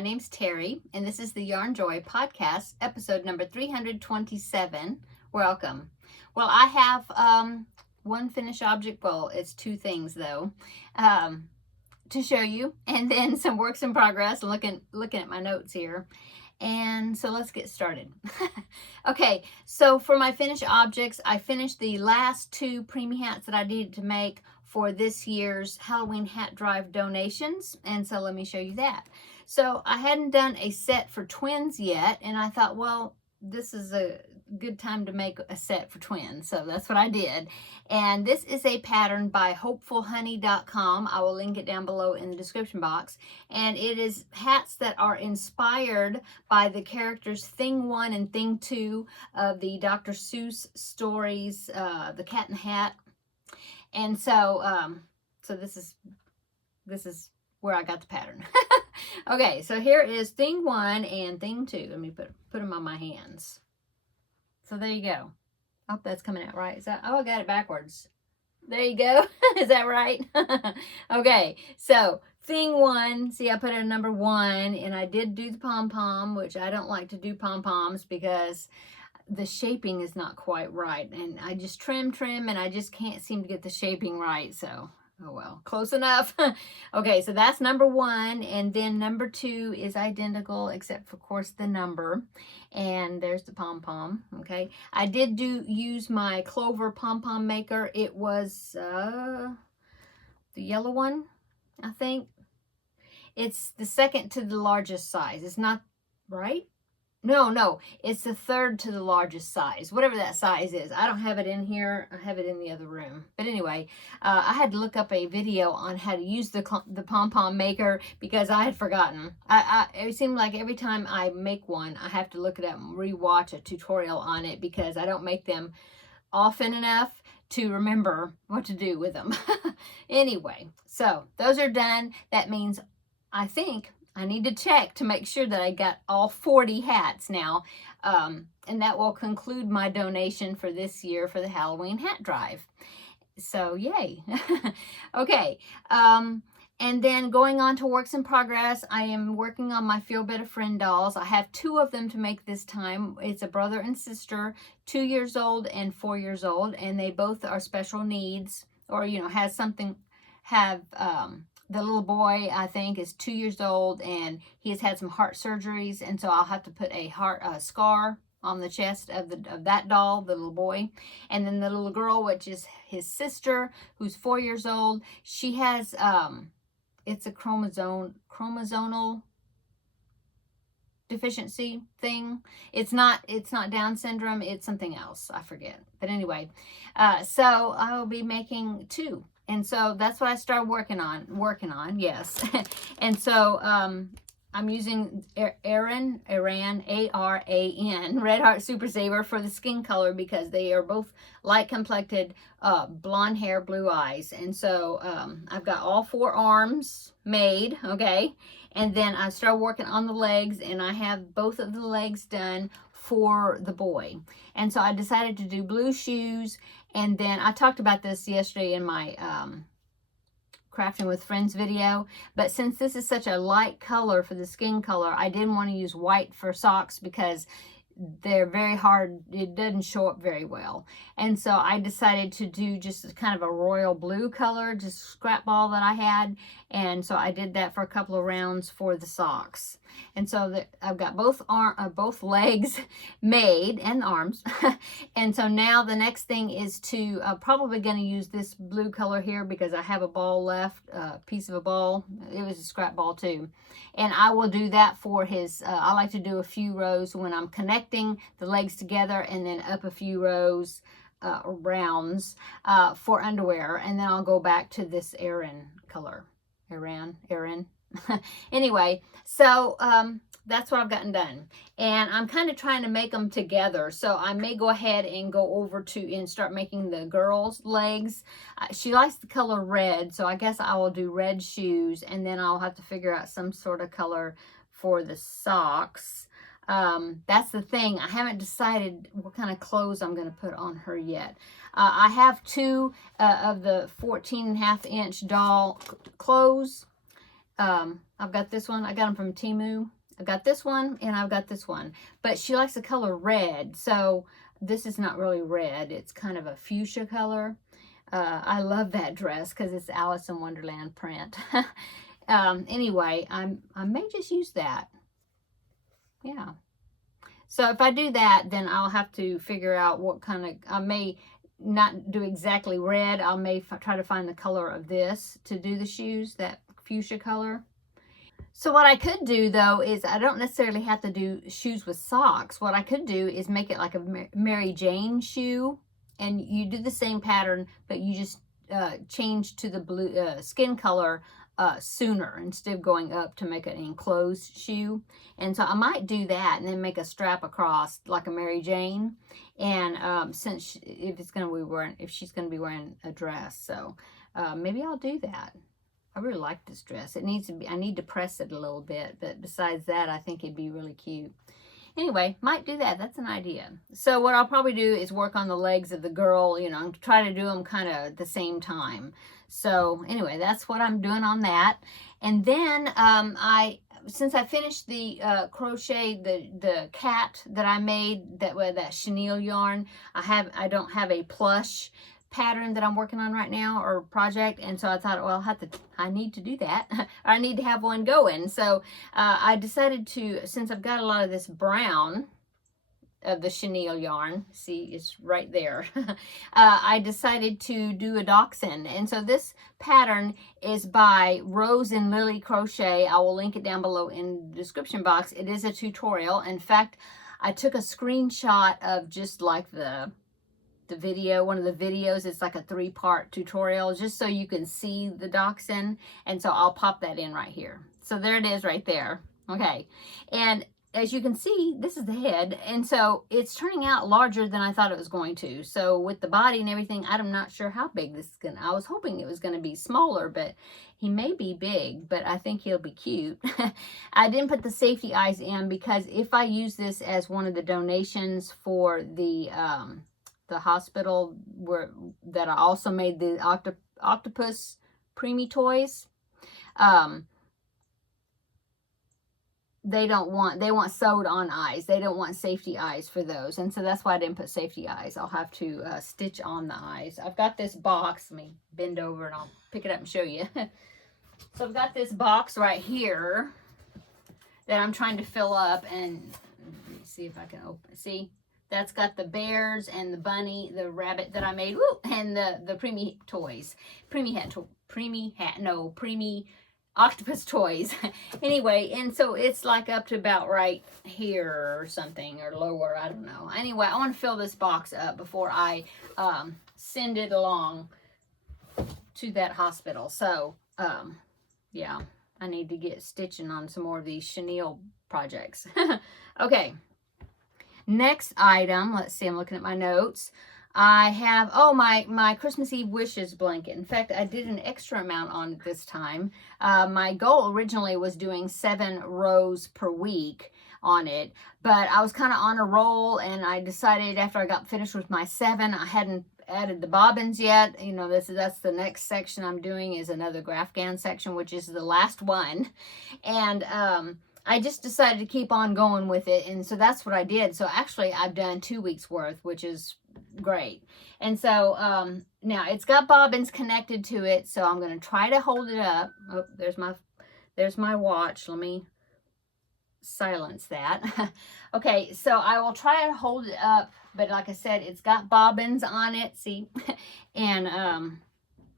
my name's Terry, and this is the Yarnjoy podcast, episode number 327. Welcome. Well, I have one finished object, well, it's two things though, to show you, and then some works in progress. Looking at my notes here. And so let's get started. Okay, so for my finished objects, I finished the last two preemie hats that I needed to make for this year's Halloween hat drive donations. And so let me show you that. So I hadn't done a set for twins yet, and I thought, well, this is a good time to make a set for twins. So that's what I did. And this is a pattern by hopefulhoney.com. I will link it down below in the description box. And it is hats that are inspired by the characters Thing 1 and Thing 2 of the Dr. Seuss stories, The Cat in the Hat. And so, this is where I got the pattern. Okay, so here is Thing 1 and Thing 2. Let me put them on my hands. So there you go. I hope that's coming out right. Is that? Oh, I got it backwards. There you go. Is that right? Okay, so Thing 1. See, I put a number 1, and I did do the pom-pom, which I don't like to do pom-poms because the shaping is not quite right, and I just trim, and I just can't seem to get the shaping right. So, oh well, close enough. Okay, so that's number 1, and then number 2 is identical, except for, of course, the number. And there's the pom-pom. Okay, I did use my Clover pom-pom maker. It was the yellow one, I think. It's the second to the largest size. It's not right. No, it's the third to the largest size, whatever that size is. I don't have it in here. I have it in the other room. But anyway, I had to look up a video on how to use the pom-pom maker because I had forgotten. It seemed like every time I make one, I have to look it up and rewatch a tutorial on it because I don't make them often enough to remember what to do with them. Anyway, so those are done. That means I think I need to check to make sure that I got all 40 hats now. And that will conclude my donation for this year for the Halloween hat drive. So, yay. Okay. And then going on to works in progress, I am working on my Feel Better Friend dolls. I have 2 of them to make this time. It's a brother and sister, 2 years old and 4 years old. And they both are special needs or, the little boy, I think, is 2 years old, and he has had some heart surgeries, and so I'll have to put a scar on the chest of that doll, the little boy. And then the little girl, which is his sister, who's 4 years old, she has, it's a chromosomal deficiency thing. It's not Down syndrome, it's something else, I forget. But anyway, so I will be making 2. And so that's what I started working on, yes. And so I'm using Aran, A-R-A-N, Red Heart Super Saver for the skin color because they are both light complected, blonde hair, blue eyes. And so I've got all 4 arms made, okay? And then I started working on the legs, and I have both of the legs done for the boy. And so I decided to do blue shoes. And then I talked about this yesterday in my Crafting with Friends video. But since this is such a light color for the skin color, I didn't want to use white for socks because they're very hard. It doesn't show up very well. And so I decided to do just kind of a royal blue color, just scrap ball that I had. And so I did that for a couple of rounds for the socks. And so I've got both legs made and arms. And so now the next thing is to probably going to use this blue color here because I have a ball left, piece of a ball. It was a scrap ball too. And I will do that for his, I like to do a few rows when I'm connecting the legs together and then up a few rows, rounds for underwear. And then I'll go back to this Aran color. Aran. Anyway, so that's what I've gotten done. And I'm kind of trying to make them together. So I may go ahead and go over and start making the girl's legs. She likes the color red, so I guess I will do red shoes. And then I'll have to figure out some sort of color for the socks. That's the thing. I haven't decided what kind of clothes I'm going to put on her yet. I have 2 of the 14.5-inch doll clothes. I've got this one. I got them from Temu. I've got this one and I've got this one. But she likes the color red. So this is not really red. It's kind of a fuchsia color. I love that dress because it's Alice in Wonderland print. Anyway, I may just use that. Yeah. So if I do that, then I'll have to figure out what kind of, I may not do exactly red. I may try to find the color of this to do the shoes, that fuchsia color. So what I could do though is I don't necessarily have to do shoes with socks. What I could do is make it like a Mary Jane shoe, and you do the same pattern, but you just change to the blue skin color sooner instead of going up to make an enclosed shoe. And so I might do that and then make a strap across like a Mary Jane. And since if she's going to be wearing a dress, so maybe I'll do that. I really like this dress. It needs to be, I need to press it a little bit, but besides that, I think it'd be really cute. Anyway, might do that. That's an idea. So what I'll probably do is work on the legs of the girl, you know, try to do them kind of at the same time. So anyway, that's what I'm doing on that. And then since I finished the crochet, the cat that I made with that chenille yarn, I don't have a plush pattern that I'm working on right now or project, and so I thought, well, I need to do that. I need to have one going. So I decided to, since I've got a lot of this brown of the chenille yarn, see, it's right there. I decided to do a dachshund, and so this pattern is by Rose and Lily Crochet. I will link it down below in the description box. It is a tutorial. In fact, I took a screenshot of just like the video, one of the videos. It's like a 3-part tutorial just so you can see the dachshund, and so I'll pop that in right here. So there it is right there. Okay, and as you can see, this is the head, and so it's turning out larger than I thought it was going to. So with the body and everything, I'm not sure how big this is gonna, I was hoping it was gonna be smaller, but he may be big, but I think he'll be cute. I didn't put the safety eyes in because if I use this as one of the donations for the hospital that I also made the octopus preemie toys, they want sewed on eyes. They don't want safety eyes for those, and so that's why I didn't put safety eyes. I'll have to stitch on the eyes. I've got this box. Let me bend over and I'll pick it up and show you. So I've got this box right here that I'm trying to fill up, and let me see if I can open. See, that's got the bears and the bunny, the rabbit that I made, and the preemie toys, preemie octopus toys. Anyway, and so it's like up to about right here or something, or lower, I don't know. Anyway, I want to fill this box up before I send it along to that hospital. So yeah, I need to get stitching on some more of these chenille projects. Okay, next item, let's see, I'm looking at my notes. I have, my Christmas Eve wishes blanket. In fact, I did an extra amount on it this time. My goal originally was doing 7 rows per week on it, but I was kind of on a roll, and I decided after I got finished with my 7, I hadn't added the bobbins yet. You know, that's the next section I'm doing, is another Grafgan section, which is the last one. And I just decided to keep on going with it, and so that's what I did. So actually I've done 2 weeks worth, which is great. And so now it's got bobbins connected to it, so I'm going to try to hold it up. Oh, there's my watch. Let me silence that. Okay, so I will try to hold it up, but like I said, it's got bobbins on it, see? And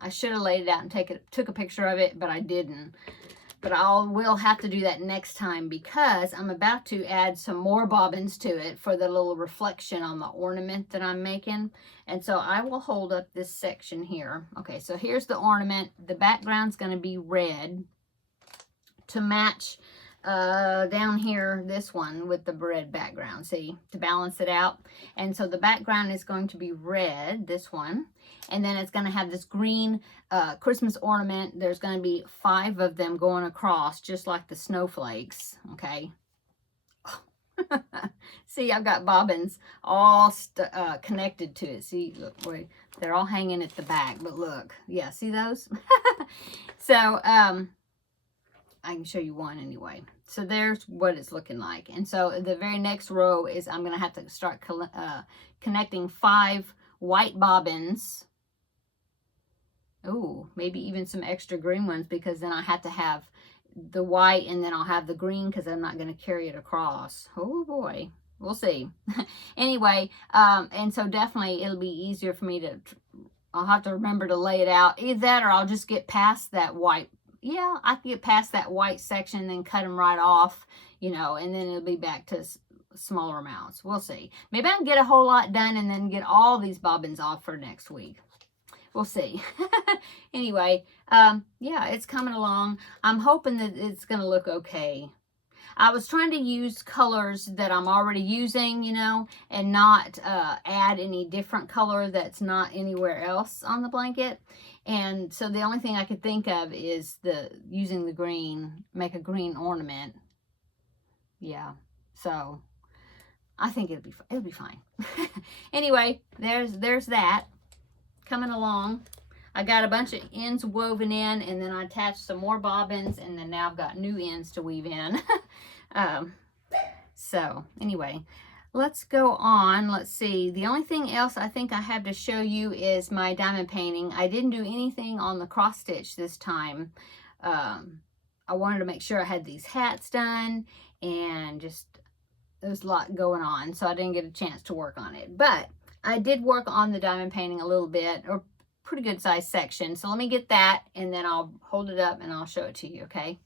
I should have laid it out and took a picture of it, but I didn't. But will have to do that next time, because I'm about to add some more bobbins to it for the little reflection on the ornament that I'm making. And so I will hold up this section here. Okay, so here's the ornament. The background's going to be red to match down here, this one with the red background, see, to balance it out. And so the background is going to be red, this one, and then it's going to have this green Christmas ornament. There's going to be 5 of them going across, just like the snowflakes. Okay. See, I've got bobbins all connected to it. See, look, they're all hanging at the back, but look, yeah, see those? So I can show you one anyway. So there's what it's looking like. And so the very next row is I'm going to have to start connecting 5 white bobbins. Oh, maybe even some extra green ones, because then I have to have the white and then I'll have the green because I'm not going to carry it across. Oh boy, we'll see. Anyway, and so definitely it'll be easier for me to, I'll have to remember to lay it out. Either that or I'll just get past that white. Yeah, I can get past that white section and then cut them right off, you know, and then it'll be back to smaller amounts. We'll see. Maybe I can get a whole lot done and then get all these bobbins off for next week. We'll see. Anyway, yeah, it's coming along. I'm hoping that it's going to look okay. I was trying to use colors that I'm already using, you know, and not add any different color that's not anywhere else on the blanket. And so the only thing I could think of is using the green, make a green ornament. Yeah, so I think it'll be fine. Anyway, there's that coming along. I got a bunch of ends woven in, and then I attached some more bobbins, and then now I've got new ends to weave in. So anyway, let's go on. Let's see. The only thing else I think I have to show you is my diamond painting. I didn't do anything on the cross stitch this time. I wanted to make sure I had these hats done, and just there's a lot going on, so I didn't get a chance to work on it. But I did work on the diamond painting a little bit, or pretty good size section. So let me get that, and then I'll hold it up and I'll show it to you, okay?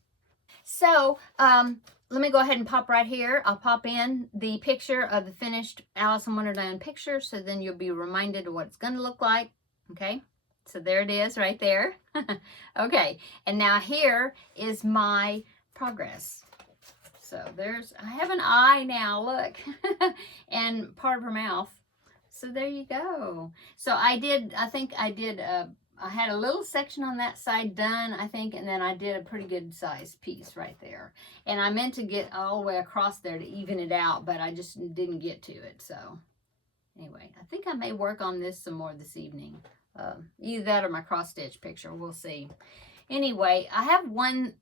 So let me go ahead and pop right here. I'll pop in the picture of the finished Alice in Wonderland picture, so then you'll be reminded of what it's going to look like, okay? So there it is right there. Okay, and now here is my progress. So I have an eye now, look, and part of her mouth. So there you go. So I had a little section on that side done, I think, and then I did a pretty good size piece right there. And I meant to get all the way across there to even it out, but I just didn't get to it. So anyway, I think I may work on this some more this evening. Either that or my cross stitch picture, we'll see. Anyway, I have one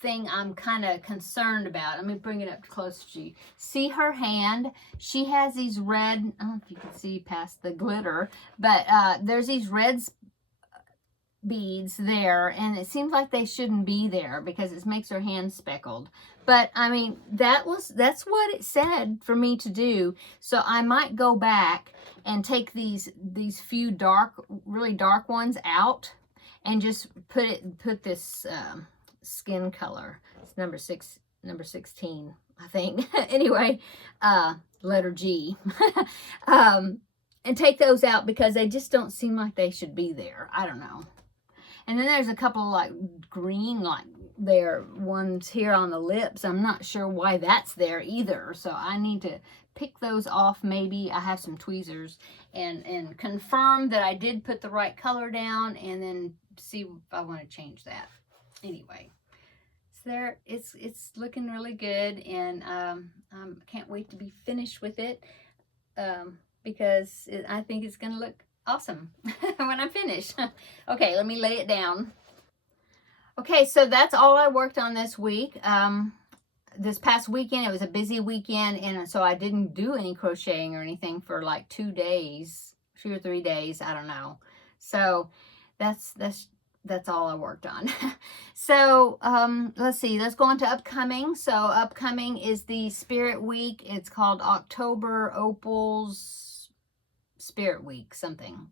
thing I'm kind of concerned about. Let me bring it up close to you. See her hand? She has these red, I don't know if you can see past the glitter, but there's these red beads there, and it seems like they shouldn't be there because it makes her hand speckled. But I mean, that's what it said for me to do. So I might go back and take these few really dark ones out and just put this skin color. It's number 16, I think. Anyway, letter G. And take those out because they just don't seem like they should be there. I don't know. And then there's a couple like green, like there ones here on the lips. I'm not sure why that's there either. So I need to pick those off. Maybe I have some tweezers and confirm that I did put the right color down, and then see if I want to change that. Anyway, so there, it's looking really good, and I can't wait to be finished with it, because I think it's gonna look awesome when I'm finished. Okay, let me lay it down. Okay, so that's all I worked on this week. This past weekend, it was a busy weekend, and so I didn't do any crocheting or anything for like 2 days, 2 or 3 days, I don't know. So that's all I worked on. So let's see, let's go on to upcoming. So upcoming is the Spirit Week. It's called October Opals Spirit Week something.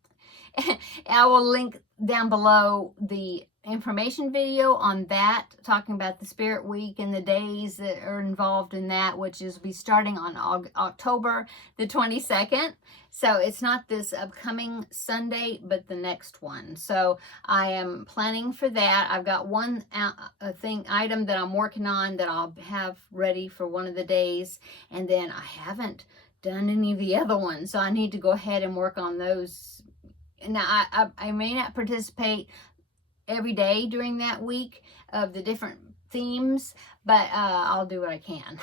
I will link down below the information video on that, talking about the Spirit Week and the days that are involved in that, which is be starting on October the 22nd. So it's not this upcoming Sunday, but the next one. So I am planning for that. I've got one item that I'm working on that I'll have ready for one of the days, and then I haven't done any of the other ones, so I need to go ahead and work on those. Now I may not participate every day during that week of the different themes, but I'll do what I can.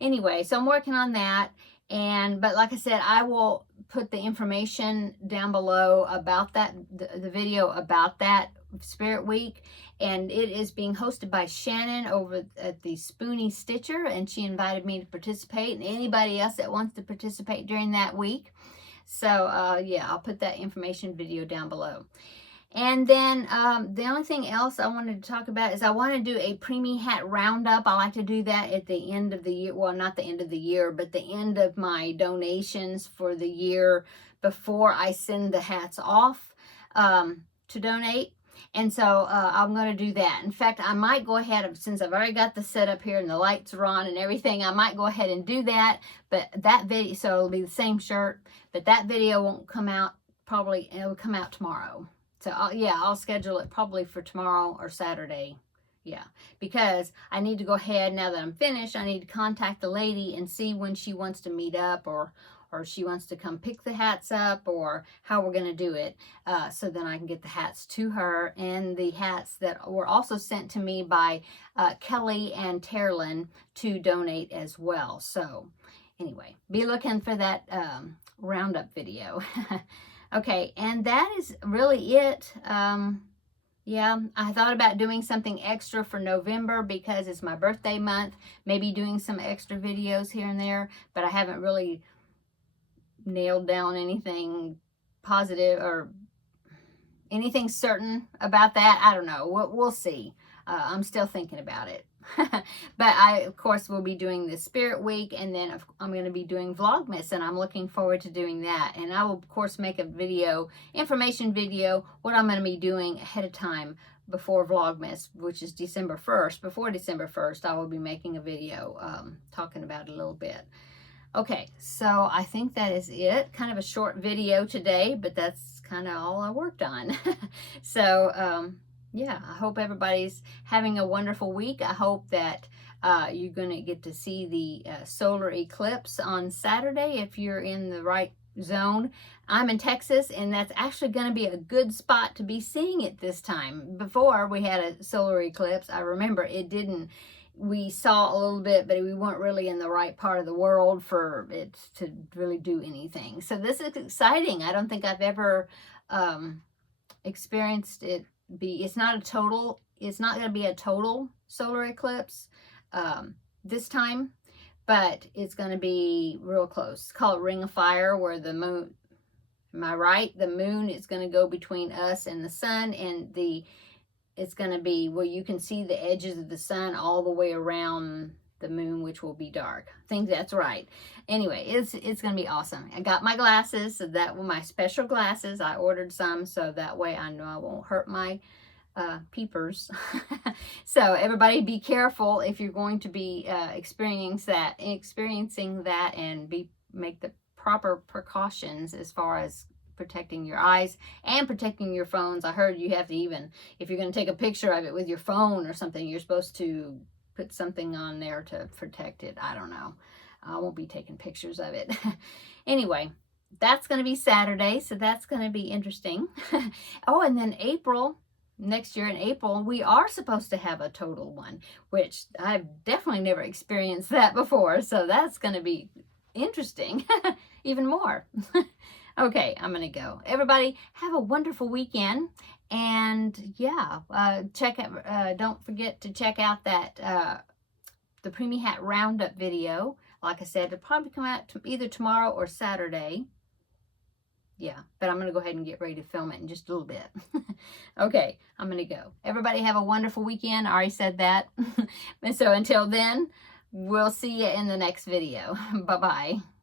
Anyway, so I'm working on that, but like I said, I will put the information down below about that, the video about that Spirit Week, and it is being hosted by Shannon over at the Spoonie Stitcher, and she invited me to participate, and anybody else that wants to participate during that week. So yeah, I'll put that information video down below. And then the only thing else I wanted to talk about is I want to do a preemie hat roundup. I like to do that at the end of the year. Well, not the end of the year, but the end of my donations for the year before I send the hats off to donate. And so I'm going to do that. In fact, I might go ahead, since I've already got the setup here and the lights are on and everything, I might go ahead and do that. But that video, so it'll be the same shirt, but that video won't come out, probably, it'll come out tomorrow. So yeah, I'll schedule it probably for tomorrow or Saturday. Yeah, because I need to go ahead, now that I'm finished, I need to contact the lady and see when she wants to meet up, or she wants to come pick the hats up, or how we're going to do it, so then I can get the hats to her, and the hats that were also sent to me by Kelly and Terri to donate as well. So anyway, be looking for that roundup video. Okay, and that is really it. Yeah, I thought about doing something extra for November because it's my birthday month, maybe doing some extra videos here and there, but I haven't really nailed down anything positive or anything certain about that. I don't know. We'll see. I'm still thinking about it. But I, of course, will be doing the Spirit Week, and then I'm going to be doing Vlogmas, and I'm looking forward to doing that. And I will, of course, make a video, information video, what I'm going to be doing ahead of time before Vlogmas, which is December 1st. Before December 1st, I will be making a video talking about it a little bit. Okay, so I think that is it. Kind of a short video today, but that's kind of all I worked on. So, yeah, I hope everybody's having a wonderful week. I hope that you're going to get to see the solar eclipse on Saturday if you're in the right zone. I'm in Texas, and that's actually going to be a good spot to be seeing it this time. Before we had a solar eclipse, I remember it didn't, we saw a little bit, but we weren't really in the right part of the world for it to really do anything. So this is exciting. I don't think I've ever experienced it. It's not going to be a total solar eclipse this time, but it's going to be real close. Call it Ring of Fire, where the moon, am I right? The moon is going to go between us and the sun, and it's going to be where you can see the edges of the sun all the way around the moon, which will be dark. I think that's right. Anyway, it's going to be awesome. I got my glasses, so that were my special glasses. I ordered some, so that way I know I won't hurt my peepers. So everybody be careful if you're going to be experiencing that, and make the proper precautions as far as protecting your eyes and protecting your phones. I heard you have to, even if you're going to take a picture of it with your phone or something, you're supposed to put something on there to protect it. I don't know. I won't be taking pictures of it. Anyway, that's going to be Saturday, so that's going to be interesting. Oh, and then next year in April, we are supposed to have a total one, which I've definitely never experienced that before, so that's going to be interesting even more. Okay, I'm going to go. Everybody, have a wonderful weekend. And yeah, don't forget to check out that the Preemie Hat Roundup video. Like I said, it'll probably come out either tomorrow or Saturday. Yeah, but I'm going to go ahead and get ready to film it in just a little bit. Okay, I'm going to go. Everybody have a wonderful weekend. I already said that. And so until then, we'll see you in the next video. Bye-bye.